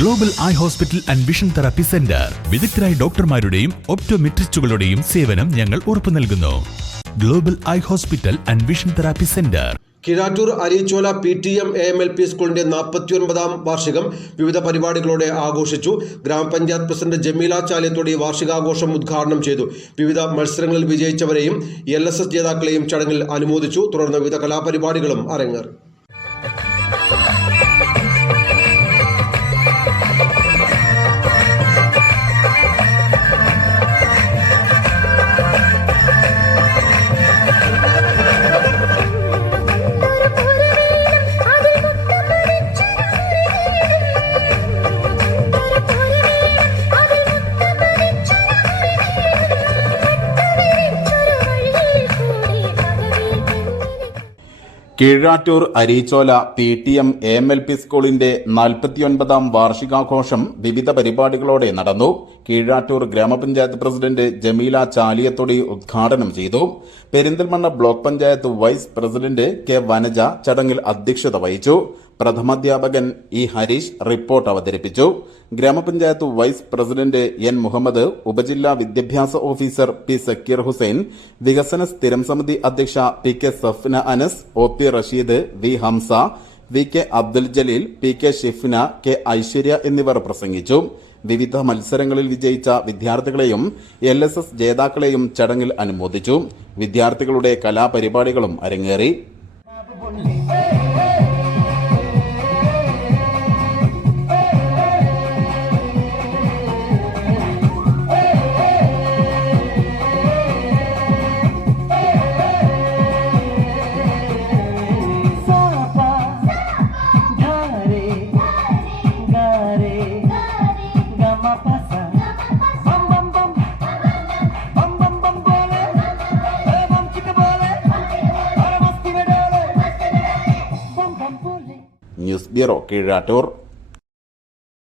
Global eye hospital and vision therapy centre വിദഗ്ധരായ ഡോക്ടർമാരുടെയും ഒപ്റ്റോമെട്രിസ്റ്റുകളുടെയും സേവനം ഞങ്ങൾ ഉറപ്പു നൽകുന്നു. Global eye hospital and vision therapy centre. Keezhattoor Areechola PTM AMLP സ്കൂളിന്റെ 49ാം വാർഷികം വിവിധ പരിപാടികളോടെ ആഘോഷിച്ചു. ഗ്രാമപഞ്ചായത്ത് പ്രസിഡന്റ് ജമീല ചാലിയത്തോടി വാർഷികാഘോഷം ഉദ്ഘാടനം ചെയ്തു. വിവിധ മത്സരങ്ങളിൽ വിജയിച്ചവരെയും LSS ജേതാക്കളെയും ചടങ്ങിൽ അനുമോദിച്ചു. തുടർന്ന് വിവിധ കലാപരിപാടികളും അരങ്ങേറി. കീഴാറ്റൂർ അരീച്ചോല PTM AMLP സ്കൂളിന്റെ 49ാം വാർഷികാഘോഷം വിവിധ പരിപാടികളോടെ നടന്നു. കീഴാറ്റൂർ ഗ്രാമപഞ്ചായത്ത് പ്രസിഡന്റ് ജമീല ചാലിയത്തൊടി ഉദ്ഘാടനം ചെയ്തു. Perinthalmanna block panchayat vice president K Vanaja ചടങ്ങിൽ അധ്യക്ഷത വഹിച്ചു. പ്രഥമാധ്യാപകൻ E ഹരീഷ് റിപ്പോർട്ട് അവതരിപ്പിച്ചു. ഗ്രാമപഞ്ചായത്ത് വൈസ് പ്രസിഡന്റ് N മുഹമ്മദ്, ഉപജില്ലാ വിദ്യാഭ്യാസ ഓഫീസർ P സക്കീർ ഹുസൈൻ, വികസന സ്ഥിരം സമിതി അധ്യക്ഷ PK Safna Anas, OP Rasheed, V Hamza, VK Abdul Jaleel, PK Shifna, K Aishwarya എന്നിവർ പ്രസംഗിച്ചു. വിവിധ മത്സരങ്ങളിൽ വിജയിച്ച വിദ്യാർത്ഥികളെയും LSS ജേതാക്കളെയും ചടങ്ങിൽ അനുമോദിച്ചു. വിദ്യാർത്ഥികളുടെ കലാപരിപാടികളും അരങ്ങേറി. News bureau, Keezhattoor.